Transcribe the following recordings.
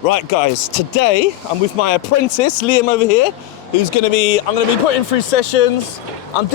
Right guys, today I'm with my apprentice, Liam over here, who's I'm gonna be putting through sessions. I'm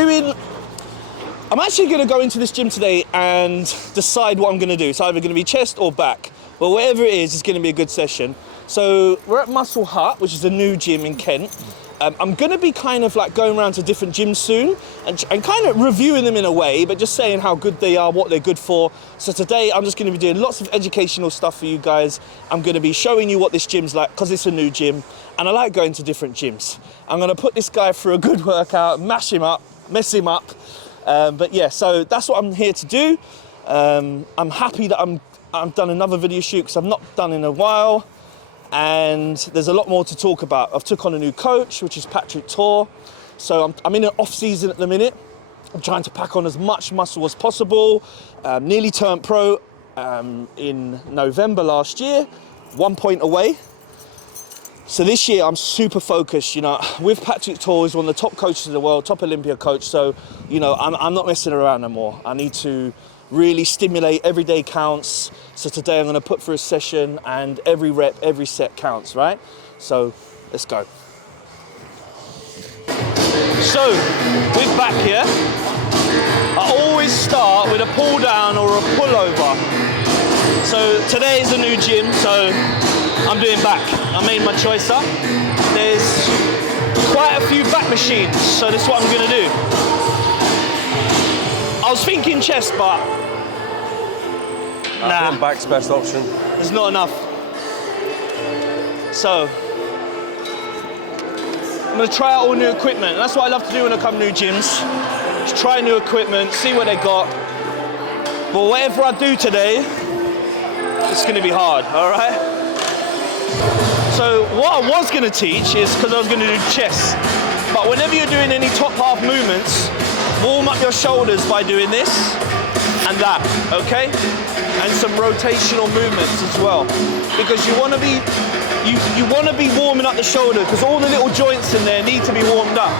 actually gonna go into this gym today and decide what I'm gonna do. It's either gonna be chest or back, but whatever it is, it's gonna be a good session. So we're at Muscle Hut, which is a new gym in Kent. I'm gonna be kind of like going around to different gyms soon and kind of reviewing them in a way, but just saying how good they are, what they're good for. So today I'm just gonna be doing lots of educational stuff for you guys. I'm gonna be showing you what this gym's like, because it's a new gym, and I like going to different gyms. I'm gonna put this guy through a good workout, mash him up, mess him up. But yeah, so that's what I'm here to do. I'm happy that I've done another video shoot, because I've not done in a while. And there's a lot more to talk about. I've took on a new coach, which is Patrick Tor. So I'm in an off season at the minute. I'm trying to pack on as much muscle as possible. Nearly turned pro in November last year, 1 point away. So this year I'm super focused, you know, with Patrick Tor, who's one of the top coaches in the world, top Olympia coach. So, you know, I'm not messing around no more. I need to really stimulate. Every day counts. So today I'm gonna put through a session, and every rep, every set counts, right? So let's go. So with back here, I always start with a pull down or a pull over. So today is a new gym, so I'm doing back. I made my choice up. There's quite a few back machines, so that's what I'm gonna do. I was thinking chest, but nah. Back's best option. There's not enough. So I'm gonna try out all new equipment. That's what I love to do when I come to new gyms. Just try new equipment, see what they got. But whatever I do today, it's gonna be hard, all right? So what I was gonna teach is, because I was gonna do chest, but whenever you're doing any top half movements, warm up your shoulders by doing this and that, okay? And some rotational movements as well, because you want to be warming up the shoulder, because all the little joints in there need to be warmed up.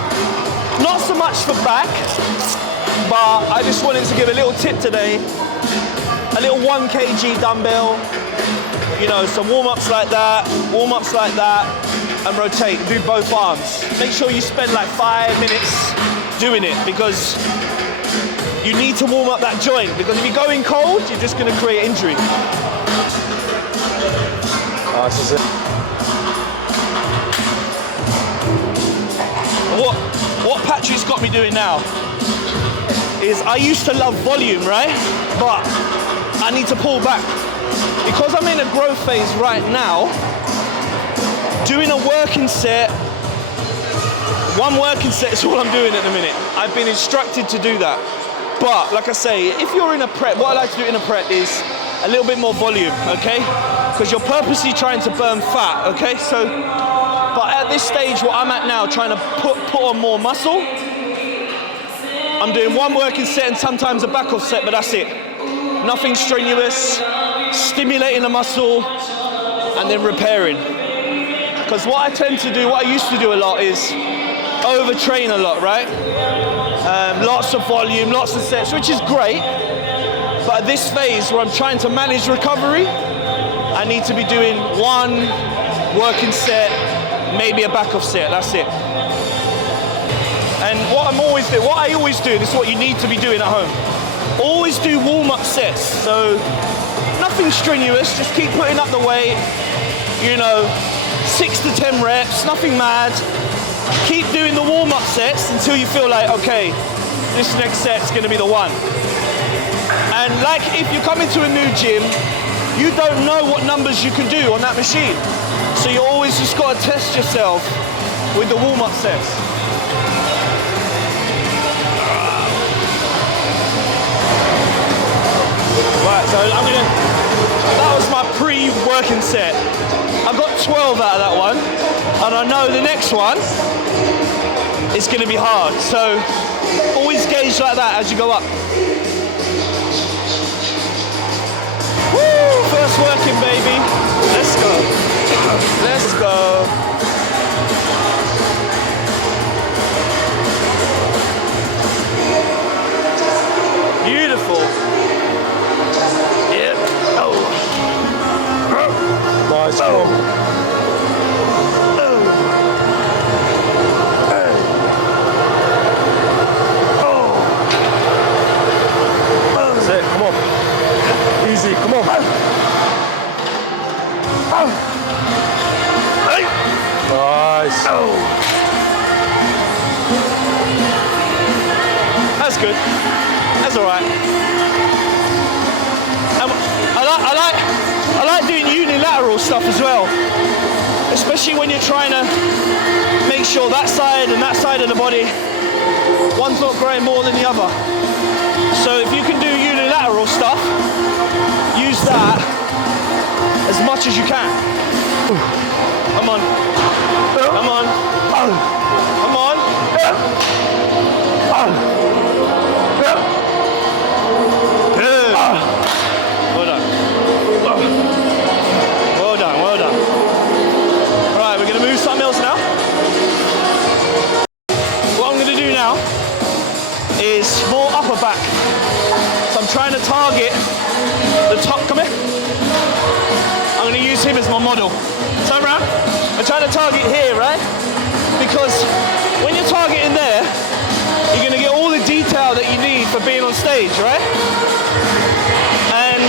Not so much for back, but I just wanted to give a little tip today. A little 1 kg dumbbell, you know, some warm-ups like that, and rotate. Do both arms. Make sure you spend like 5 minutes doing it, because you need to warm up that joint, because if you go in cold, you're just going to create injury. This is it. What Patrick's got me doing now is, I used to love volume, right? But I need to pull back. Because I'm in a growth phase right now, doing a working set, one working set is all I'm doing at the minute. I've been instructed to do that. But like I say, if you're in a prep, what I like to do in a prep is a little bit more volume, okay? Because you're purposely trying to burn fat, okay? So, but at this stage, what I'm at now, trying to put on more muscle, I'm doing one working set and sometimes a back off set, but that's it. Nothing strenuous, stimulating the muscle, and then repairing. Because what I tend to do, what I used to do a lot is overtrain a lot, right? Lots of volume, lots of sets, which is great. But at this phase where I'm trying to manage recovery, I need to be doing one working set, maybe a back off set, that's it. And what I always do, this is what you need to be doing at home. Always do warm-up sets. So nothing strenuous, just keep putting up the weight, you know, 6 to 10 reps, nothing mad. Keep doing the warm-up sets until you feel like, okay, this next set's gonna be the one. And like, if you come into a new gym, you don't know what numbers you can do on that machine. So you always just gotta test yourself with the warm-up sets. Right, so that was my pre-working set. I got 12 out of that one, and I know the next one is gonna be hard. So always gauge like that as you go up. Woo, first working, baby. Let's go. Let's go. Beautiful. Yeah. Oh. Nice, come on. That's it, come on. Easy, come on. Nice. That's good. That's all right. I like doing unilateral stuff as well, especially when you're trying to make sure that side and that side of the body, one's not growing more than the other. So if you can do unilateral stuff, use that as much as you can. Come on. Come on. Come on. Good. Well done. Well done, well done. Right, we're going to move something else now. What I'm going to do now is more upper back. So I'm trying to target the top. Come here. I'm going to use him as my model. Turn around. I'm trying to target here, right? Because when you're targeting there, you're going to get all the detail that you need for being on stage, right? And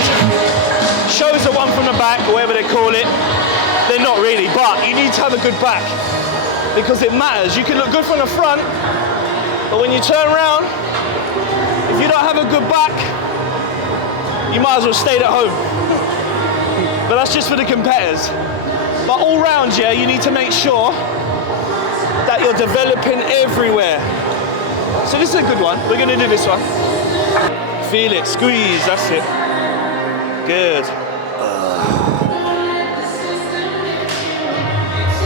shows the one from the back, or whatever they call it, they're not really, but you need to have a good back because it matters. You can look good from the front, but when you turn around, if you don't have a good back, you might as well stay at home. But that's just for the competitors. But all round, yeah, you need to make sure that you're developing everywhere. So this is a good one. We're gonna do this one. Feel it, squeeze, that's it. Good.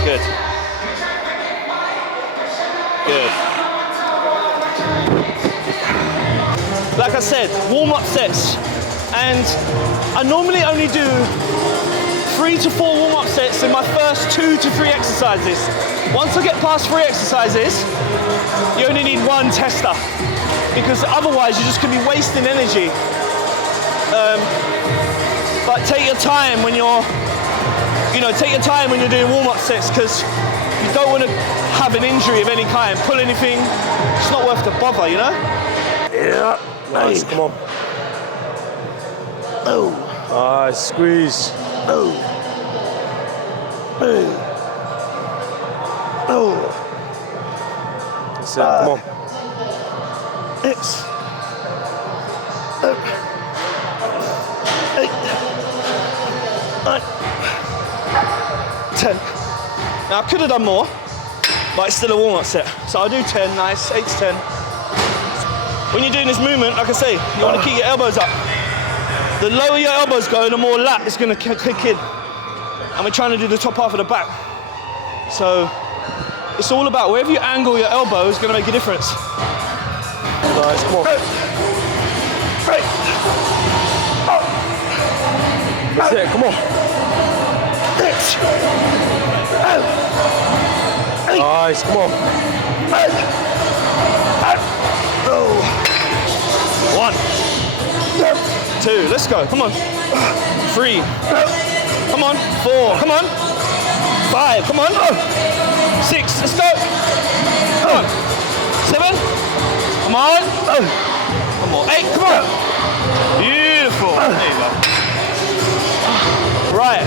Good. Good. Like I said, warm-up sets. And I normally only do 3 to 4 warm-up sets in my first 2 to 3 exercises. Once I get past 3 exercises, you only need 1 tester because otherwise you're just going to be wasting energy. But take your time when you're, doing warm-up sets because you don't want to have an injury of any kind. Pull anything, it's not worth the bother, you know? Yeah. Nice, come on. Oh. Nice, squeeze. Oh. Oh. Oh. That's it, come on. It's 8, 9, 10. Now I could have done more, but it's still a warm-up set. So I'll do 10, nice, 8 to 10. When you're doing this movement, like I say, you want to keep your elbows up. The lower your elbows go, the more lat is going to kick in. And we're trying to do the top half of the back. So it's all about wherever you angle your elbow is going to make a difference. Nice, come on. That's it, come on. Nice, come on. 1, 2, let's go, come on. 3, come on. 4, come on. 5, come on. 6, let's go. Come on. 7, come on. One more, 8, come on. Beautiful, there you go. Right,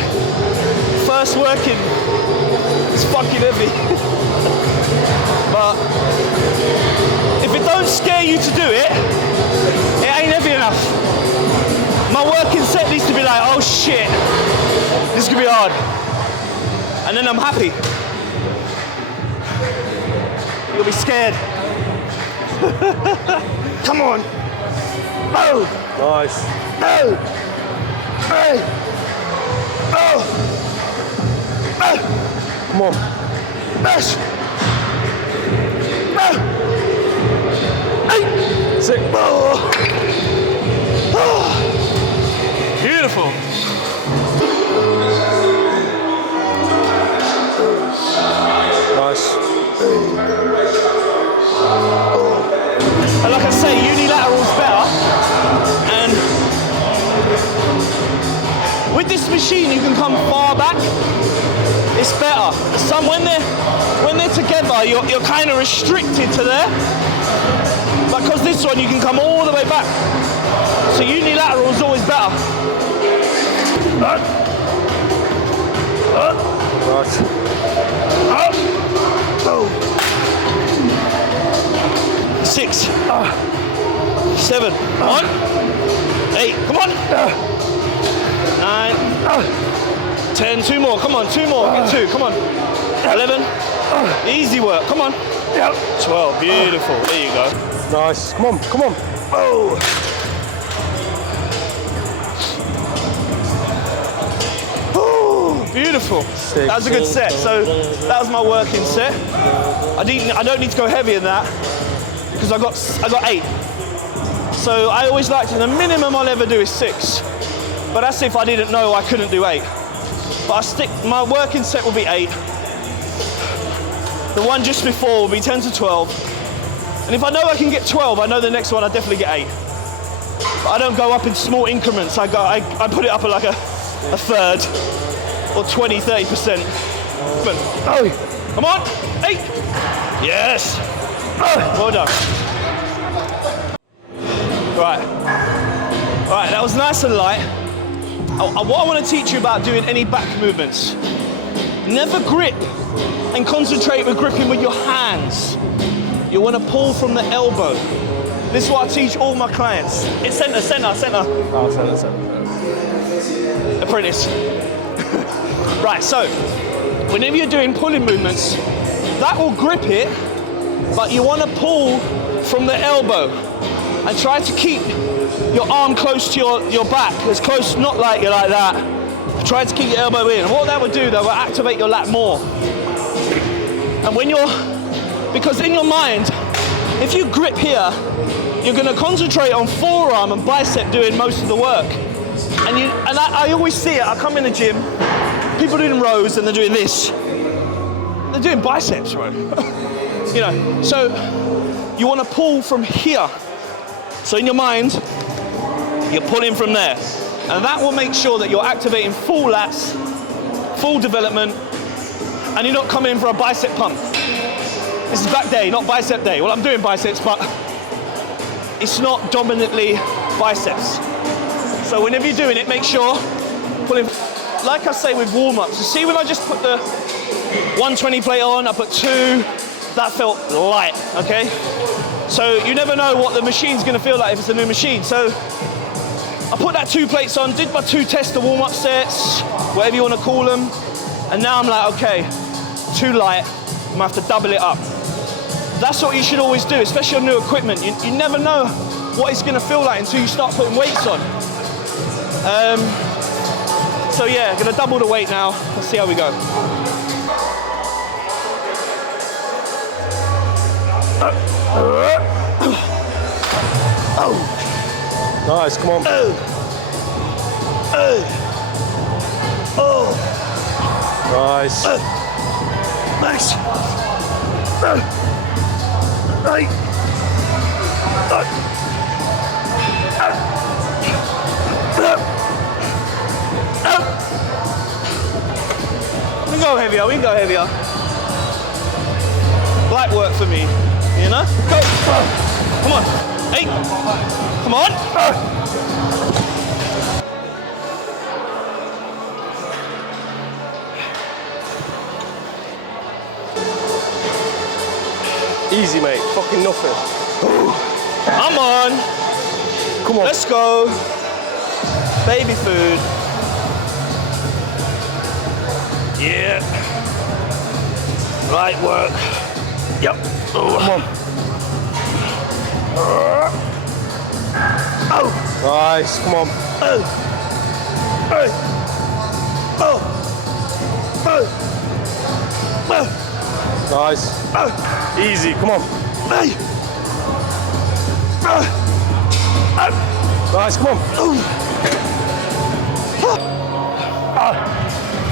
first working, it's fucking heavy. But if it don't scare you to do it, it ain't heavy enough. My working set needs to be like, oh shit, this is gonna be hard. And then I'm happy. You'll be scared. Come on. Oh. Nice. Oh. Hey. Oh. Oh. Come on. Yes. Oh. Hey. That's it. Oh. Oh. Beautiful. Nice. And like I say, unilateral's better. And with this machine, you can come far back. it's better. Some when they're together, you're kind of restricted to there. Because this one you can come all the way back. So unilateral is always better. Right. 6, 7, 1, 8, come on. 9, 10, 2 more, come on, 2 more, get 2, come on. 11, easy work, come on. 12, beautiful, there you go. Nice, come on, come on. Oh. Beautiful. That was a good set. So that was my working set. I don't need to go heavier than that because I got 8. So I always like to, the minimum I'll ever do is 6. But that's if I didn't know I couldn't do 8. But my working set will be 8. The one just before will be 10 to 12. And if I know I can get 12, I know the next one I definitely get 8. But I don't go up in small increments. I put it up at like a third. Or 20, 30%. Oh, come on, 8. Yes. Well done. Right, that was nice and light. What I want to teach you about doing any back movements. Never grip and concentrate with gripping with your hands. You want to pull from the elbow. This is what I teach all my clients. It's center. Oh, center. Apprentice. Right, so whenever you're doing pulling movements, that will grip it, but you want to pull from the elbow and try to keep your arm close to your back, as close, not like you're like that. Try to keep your elbow in. And what that would do, that will activate your lat more. And because in your mind, if you grip here, you're going to concentrate on forearm and bicep doing most of the work. And I always see it. I come in the gym. People doing rows and they're doing this. They're doing biceps, right? You know, so you want to pull from here. So in your mind, you're pulling from there. And that will make sure that you're activating full lats, full development, and you're not coming in for a bicep pump. This is back day, not bicep day. Well, I'm doing biceps, but it's not dominantly biceps. So whenever you're doing it, make sure pulling. Like I say with warm-ups, you see when I just put the 120 plate on, I put 2, that felt light, okay? So you never know what the machine's gonna feel like if it's a new machine. So I put that 2 plates on, did my 2 tester warm-up sets, whatever you wanna call them, and now I'm like, okay, too light, I'm gonna have to double it up. That's what you should always do, especially on new equipment. You never know what it's gonna feel like until you start putting weights on. So yeah, gonna double the weight now. Let's see how we go. Oh. Nice, come on. Nice. Nice. We can go heavier, Light work for me, you know? Go. Come on. 8. Come on. Easy, mate. Fucking nothing. Come on. Come on. Let's go. Baby food. Yeah. Light work. Yep. Oh. Come on. Oh. Nice. Come on. Oh. Oh. Oh. Oh. Nice. Oh. Easy. Come on. Hey. Oh. Nice. Come on. Oh.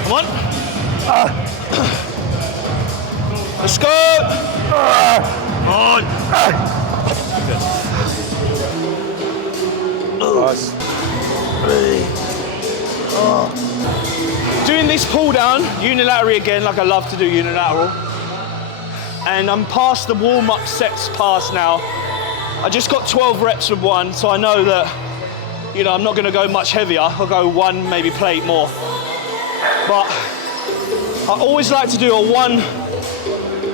Come on. Let's go. Come on. Nice. 3. Doing this pull down, unilaterally again, like I love to do unilateral. And I'm past the warm-up sets pass now. I just got 12 reps with one, so I know that, you know, I'm not gonna go much heavier. I'll go one, maybe plate more. But I always like to do a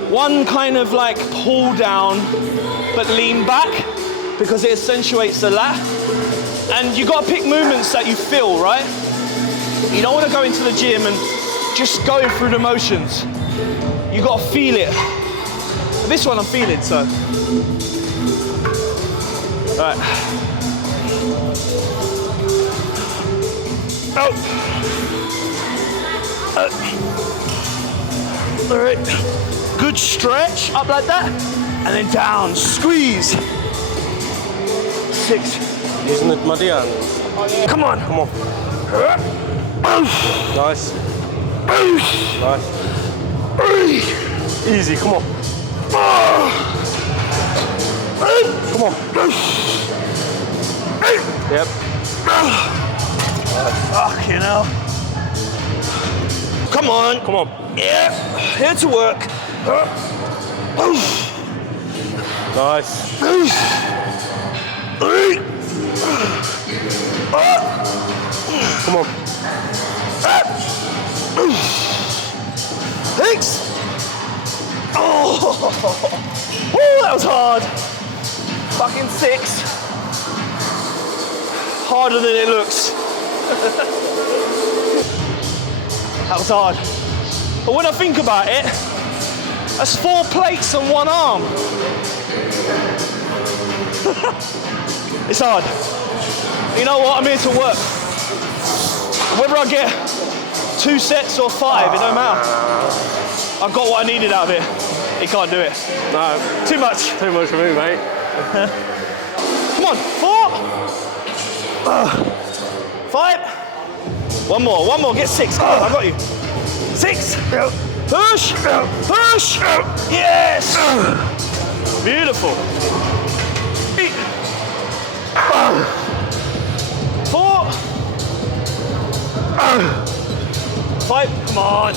one kind of like pull down, but lean back, because it accentuates the lat. And you gotta pick movements that you feel, right? You don't wanna go into the gym and just going through the motions. You gotta feel it. This one I'm feeling, so. All right. Oh. All right. Good stretch, up like that, and then down, squeeze. 6. Isn't it muddy? Come on. Come on. Nice. Nice. Easy, come on. Come on. Yep. Fucking hell. Come on. Come on. Yeah. Here to work. Nice. Come on. Thanks. Oh, oh, that was hard. Fucking 6. Harder than it looks. That was hard. But when I think about it, that's 4 plates on one arm. It's hard. You know what? I'm here to work. Whether I get 2 sets or 5, it don't matter. I've got what I needed out of it. He can't do it. No. Too much. Too much for me, mate. Come on, 4. 5. One more, get 6. Come on, I got you. 6. Push, push. Yes. Beautiful. 8. 4. 5. Come on.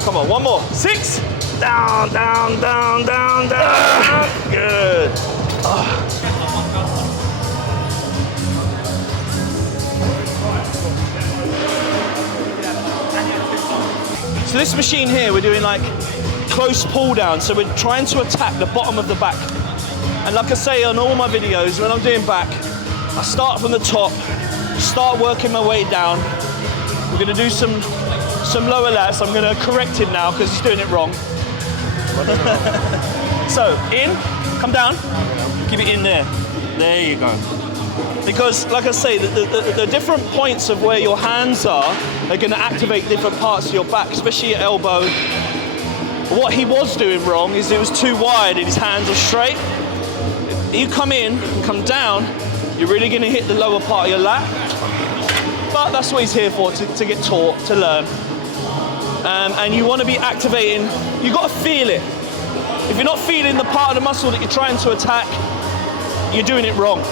Come on, one more. 6. Down, down, down, down, down. Good. So this machine here, we're doing like close pull down. So we're trying to attack the bottom of the back. And like I say on all my videos, when I'm doing back, I start from the top, start working my way down. We're gonna do some lower lats. I'm gonna correct him now because he's doing it wrong. So, in, come down, keep it in there. There you go. Because, like I say, the different points of where your hands are gonna activate different parts of your back, especially your elbow. What he was doing wrong is it was too wide and his hands are straight. You come in and come down, you're really gonna hit the lower part of your lat. But that's what he's here for, to get taught, to learn. And you want to be activating, you got to feel it. If you're not feeling the part of the muscle that you're trying to attack, you're doing it wrong.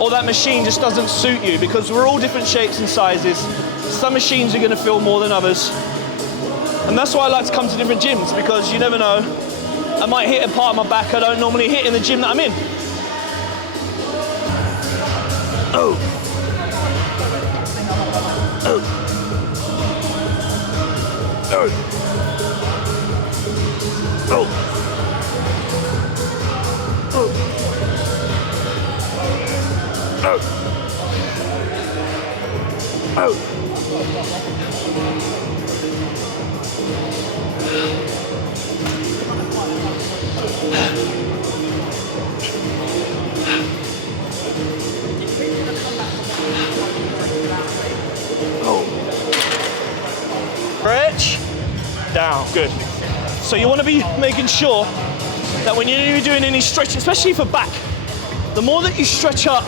Or that machine just doesn't suit you, because we're all different shapes and sizes. Some machines are going to feel more than others. And that's why I like to come to different gyms, because you never know. I might hit a part of my back I don't normally hit in the gym that I'm in. Oh. Oh. Oh. Oh. Oh. Oh. Oh. Stretch, down, good. So you want to be making sure that when you're doing any stretch, especially for back, the more that you stretch up,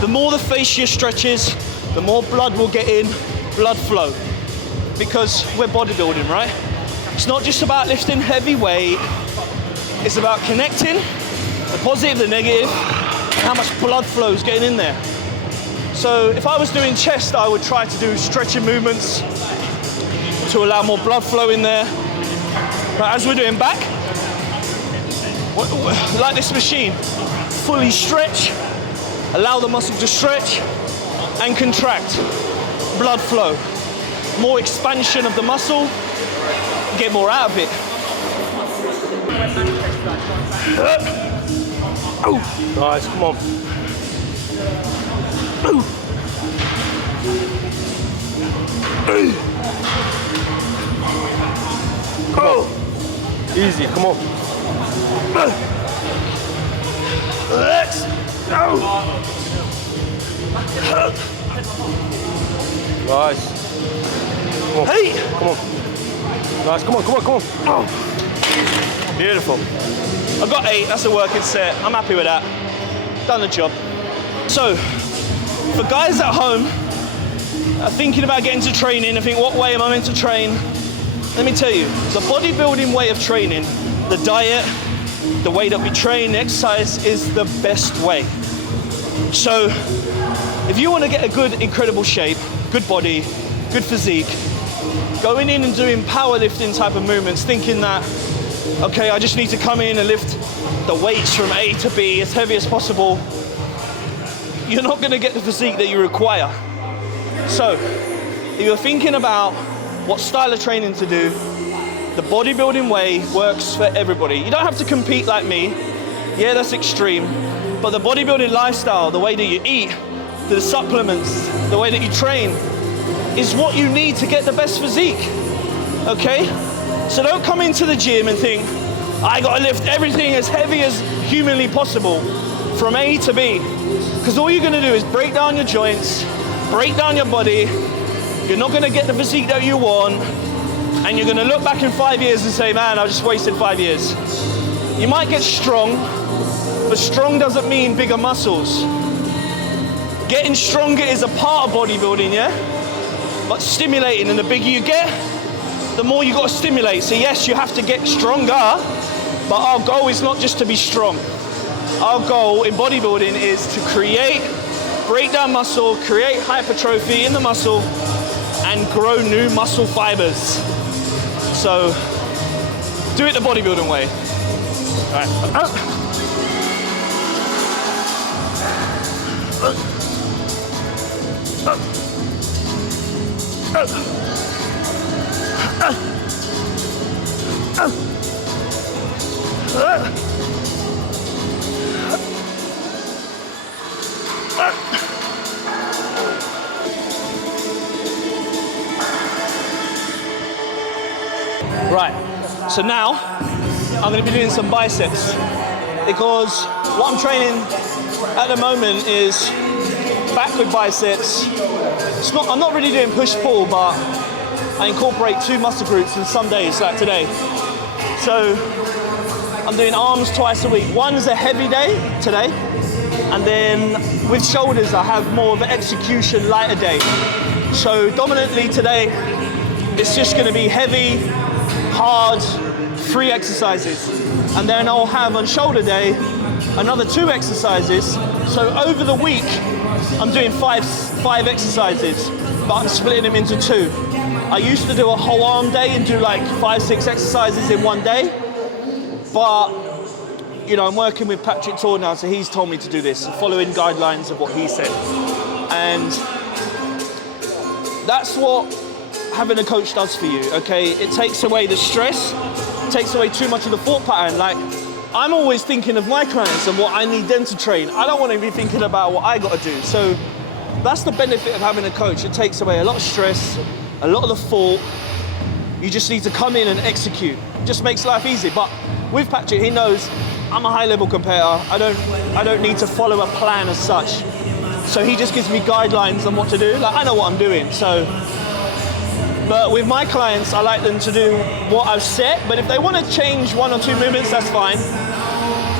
the more the fascia stretches, the more blood will get in, blood flow. Because we're bodybuilding, right? It's not just about lifting heavy weight, it's about connecting the positive, the negative, and how much blood flow is getting in there. So if I was doing chest, I would try to do stretching movements to allow more blood flow in there. But as we're doing back, like this machine, fully stretch, allow the muscle to stretch and contract, blood flow, more expansion of the muscle, get more out of it. Nice, come on. Easy, come on. Let's go. Nice. Come on. Hey. Come on. Nice, come on, come on, come on. Oh. Beautiful. I've got 8, that's a working set. I'm happy with that. Done the job. So, for guys at home are thinking about getting to training and think, what way am I meant to train? Let me tell you, the bodybuilding way of training, the diet, the way that we train, exercise is the best way. So, if you want to get a good, incredible shape, good body, good physique, going in and doing powerlifting type of movements, thinking that, okay, I just need to come in and lift the weights from A to B as heavy as possible, you're not going to get the physique that you require. So, if you're thinking about what style of training to do, the bodybuilding way works for everybody. You don't have to compete like me. Yeah, that's extreme. But the bodybuilding lifestyle, the way that you eat, the supplements, the way that you train, is what you need to get the best physique, okay? So don't come into the gym and think, I gotta lift everything as heavy as humanly possible from A to B. Because all you're gonna do is break down your joints, break down your body, you're not gonna get the physique that you want, and you're gonna look back in 5 years and say, man, I just wasted 5 years. You might get strong, but strong doesn't mean bigger muscles. Getting stronger is a part of bodybuilding, yeah? But stimulating, and the bigger you get, the more you gotta stimulate. So yes, you have to get stronger, but our goal is not just to be strong. Our goal in bodybuilding is to create, break down muscle, create hypertrophy in the muscle, and grow new muscle fibers. So, do it the bodybuilding way. All right. Right, so now I'm going to be doing some biceps because what I'm training at the moment is back with biceps. I'm not really doing push-pull, but I incorporate 2 muscle groups in some days, like today. So I'm doing arms twice a week. One's a heavy day today, and then with shoulders I have more of an execution lighter day. So dominantly today it's just going to be heavy, hard, 3 exercises. And then I'll have on shoulder day another 2 exercises. So over the week I'm doing five exercises, but I'm splitting them into 2. I used to do a whole arm day and do like 5-6 exercises in one day, but you know, I'm working with Patrick Tour now, so he's told me to do this, following guidelines of what he said. And that's what having a coach does for you, okay? It takes away the stress, takes away too much of the thought pattern. Like, I'm always thinking of my clients and what I need them to train. I don't want to be thinking about what I got to do. So that's the benefit of having a coach. It takes away a lot of stress, a lot of the thought. You just need to come in and execute. It just makes life easy. But with Patrick, he knows I'm a high-level competitor. I don't need to follow a plan as such. So he just gives me guidelines on what to do. Like, I know what I'm doing, so. But with my clients, I like them to do what I've set. But if they want to change 1 or 2 movements, that's fine.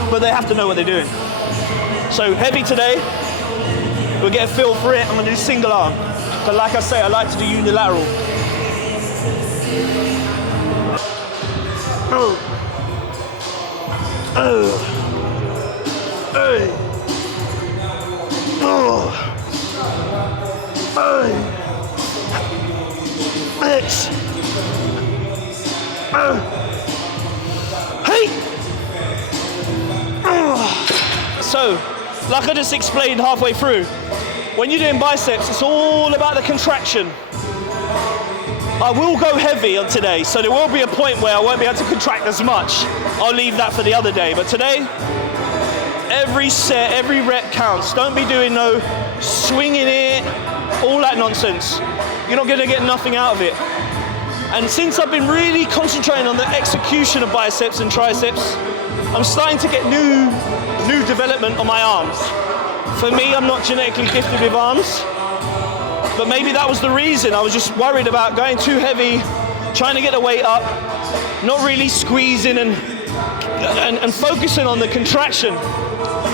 But they have to know what they're doing. So heavy today, we'll get a feel for it. I'm gonna do single arm. But like I say, I like to do unilateral. X. Hey. So, like I just explained halfway through, when you're doing biceps, it's all about the contraction. I will go heavy on today, so there will be a point where I won't be able to contract as much. I'll leave that for the other day, but today, every set, every rep counts. Don't be doing no swinging it, all that nonsense. You're not gonna get nothing out of it. And since I've been really concentrating on the execution of biceps and triceps, I'm starting to get new development on my arms. For me, I'm not genetically gifted with arms, but maybe that was the reason. I was just worried about going too heavy, trying to get the weight up, not really squeezing and focusing on the contraction.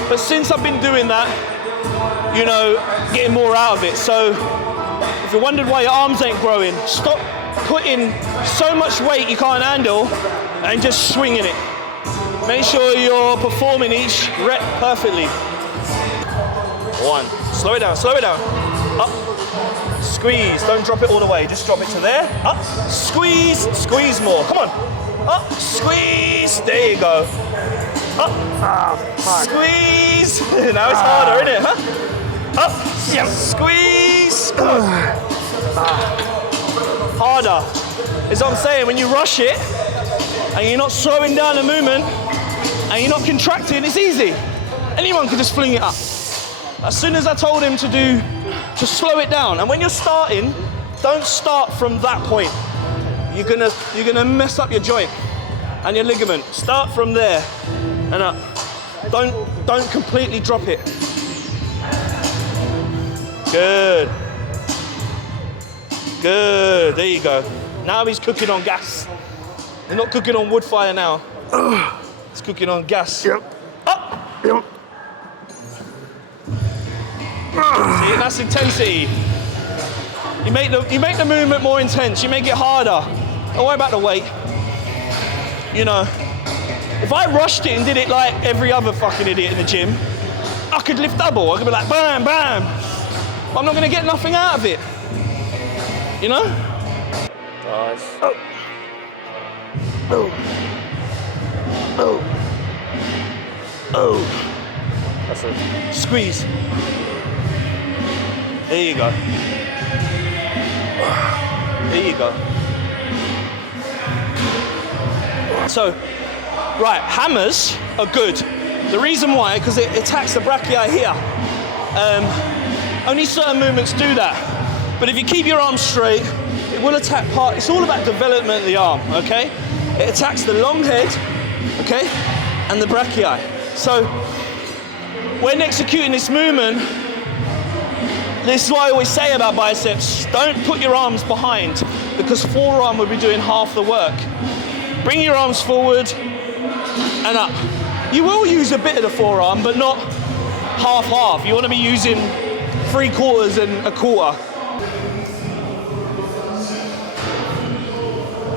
But since I've been doing that, you know, getting more out of it. So if you wondered why your arms ain't growing, stop putting so much weight you can't handle and just swinging it. Make sure you're performing each rep perfectly. 1, slow it down, up, squeeze, don't drop it all the way, just drop it to there, up, squeeze, squeeze more, come on, up, squeeze, there you go, up, squeeze, now it's harder, isn't it, huh? Up, squeeze, harder, is what I'm saying. When you rush it, and you're not slowing down the movement, and you're not contracting, it's easy, anyone can just fling it up. As soon as I told him to slow it down, and when you're starting, don't start from that point. You're gonna mess up your joint and your ligament. Start from there and up. Don't completely drop it. Good. Good, there you go. Now he's cooking on gas. He's not cooking on wood fire now. He's cooking on gas. Yep. Up. Yep. See, that's intensity. You make the movement more intense. You make it harder. Don't worry about the weight. You know, if I rushed it and did it like every other fucking idiot in the gym, I could lift double. I could be like, bam, bam. But I'm not gonna get nothing out of it. You know? Nice. Oh. Oh. Oh. Oh. That's it. Squeeze. There you go. There you go. So, right, hammers are good. The reason why, because it attacks the brachii here. Only certain movements do that. But if you keep your arms straight, it will attack part. It's all about development of the arm, okay? It attacks the long head, okay, and the brachii. So, when executing this movement, this is what I always say about biceps. Don't put your arms behind, because forearm will be doing half the work. Bring your arms forward and up. You will use a bit of the forearm, but not half-half. You want to be using 3/4 and 1/4.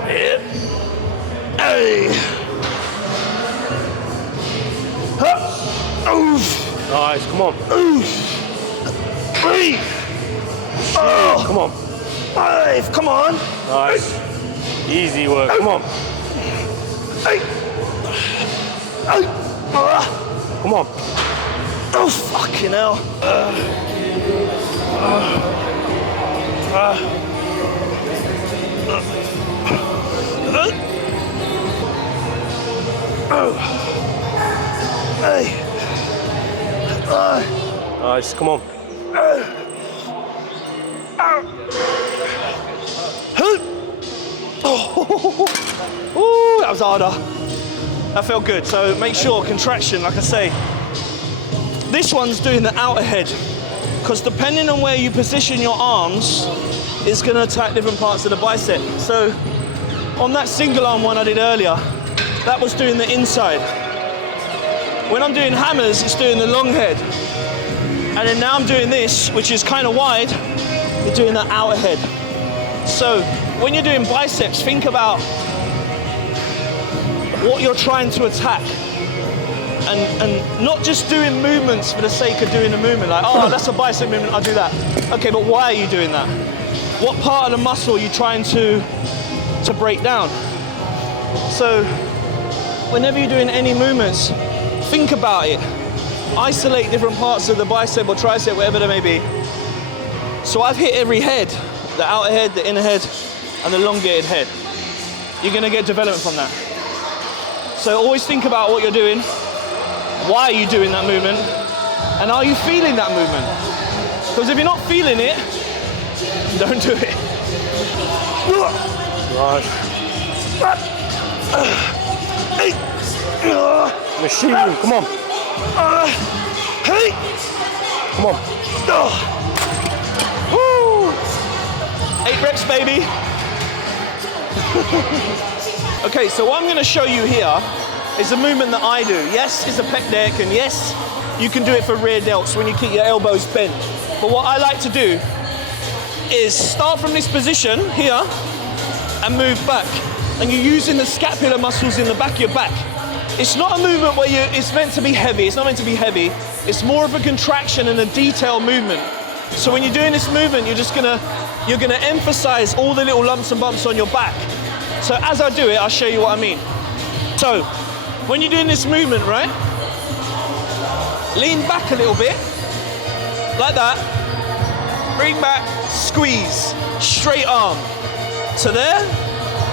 Yep. Hey. Huh. Oof. Nice, come on. Oof. 3. Oh. Come on. 5. Come on. Nice. Easy work. Come on. 8. Come on. Oh, fucking hell. Hey. Nice, come on. Oh, that was harder. That felt good. So make sure, contraction, like I say. This one's doing the outer head, because depending on where you position your arms, it's going to attack different parts of the bicep. So on that single arm one I did earlier, that was doing the inside. When I'm doing hammers, it's doing the long head. And then now I'm doing this, which is kind of wide, you're doing the outer head. So when you're doing biceps, think about what you're trying to attack. and not just doing movements for the sake of doing a movement, like, oh, that's a bicep movement, I'll do that. Okay, but why are you doing that? What part of the muscle are you trying to break down? So, whenever you're doing any movements, think about it. Isolate different parts of the bicep or tricep, whatever they may be. So I've hit every head, the outer head, the inner head, and the elongated head. You're gonna get development from that. So always think about what you're doing, why are you doing that movement, and are you feeling that movement? Because if you're not feeling it, don't do it. Right. Machine, come on. Hey! Come on. Woo! 8 reps, baby. Okay, so what I'm going to show you here is a movement that I do. Yes, it's a pec deck, and yes, you can do it for rear delts when you keep your elbows bent. But what I like to do is start from this position here and move back. And you're using the scapular muscles in the back of your back. It's not a movement where it's meant to be heavy. It's not meant to be heavy. It's more of a contraction and a detailed movement. So when you're doing this movement, you're gonna emphasize all the little lumps and bumps on your back. So as I do it, I'll show you what I mean. So when you're doing this movement, right? Lean back a little bit, like that. Bring back, squeeze, straight arm to there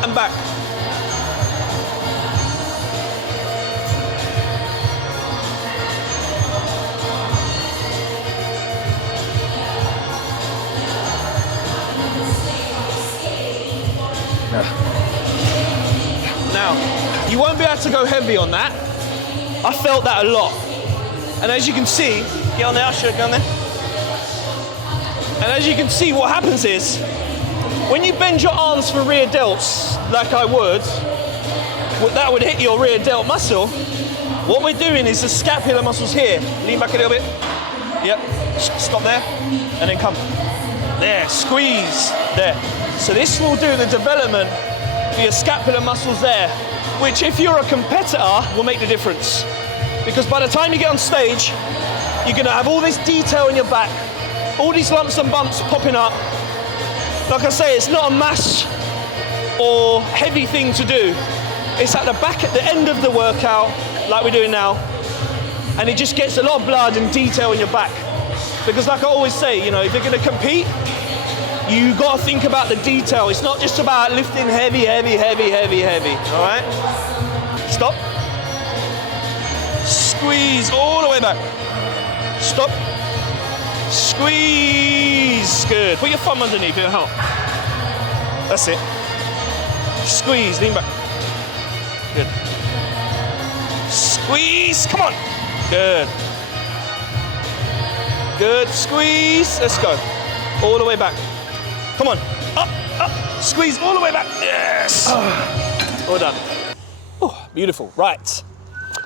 and back. Now, you won't be able to go heavy on that. I felt that a lot. And as you can see, get on there, I'll show you, get on there. And as you can see, what happens is, when you bend your arms for rear delts, like I would, that would hit your rear delt muscle. What we're doing is the scapular muscles here. Lean back a little bit. Yep, stop there, and then come. There, squeeze, there. So this will do the development for your scapular muscles there, which if you're a competitor, will make the difference. Because by the time you get on stage, you're gonna have all this detail in your back, all these lumps and bumps popping up. Like I say, it's not a mass or heavy thing to do. It's at the back, at the end of the workout, like we're doing now, and it just gets a lot of blood and detail in your back. Because like I always say, you know, if you're gonna compete, you gotta think about the detail. It's not just about lifting heavy, all right? Stop. Squeeze all the way back. Stop. Squeeze, good. Put your thumb underneath, it'll help. That's it. Squeeze, lean back. Good. Squeeze, come on. Good. Good, squeeze, let's go. All the way back. Come on, up, up, squeeze all the way back. Yes. All done. Oh, beautiful, right.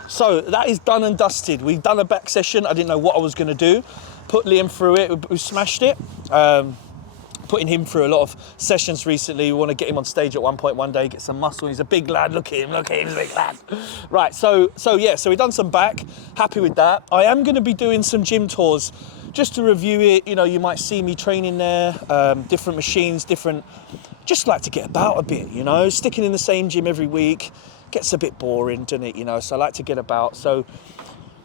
So that is done and dusted. We've done a back session. I didn't know what I was gonna do. Put Liam through it, we smashed it. Putting him through a lot of sessions recently. We wanna get him on stage at one point one day, get some muscle. He's a big lad, look at him, he's a big lad. Right, so we've done some back, happy with that. I am gonna be doing some gym tours just to review it. You know, you might see me training there, different machines, just like to get about a bit, you know, sticking in the same gym every week gets a bit boring, doesn't it, you know, so I like to get about. So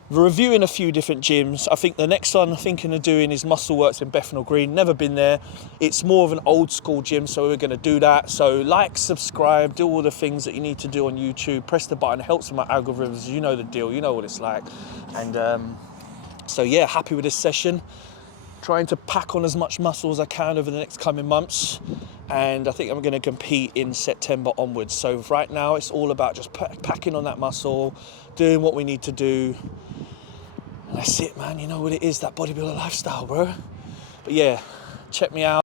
reviewing a few different gyms. I think the next one I'm thinking of doing is Muscleworks in Bethnal Green. Never been there. It's more of an old school gym, so we're gonna do that. So like, subscribe, do all the things that you need to do on YouTube, press the button, it helps with my algorithms, you know the deal, you know what it's like. And so yeah, happy with this session. Trying to pack on as much muscle as I can over the next coming months. And I think I'm gonna compete in September onwards. So right now it's all about just packing on that muscle, doing what we need to do. And that's it, man, you know what it is, that bodybuilder lifestyle, bro. But yeah, check me out.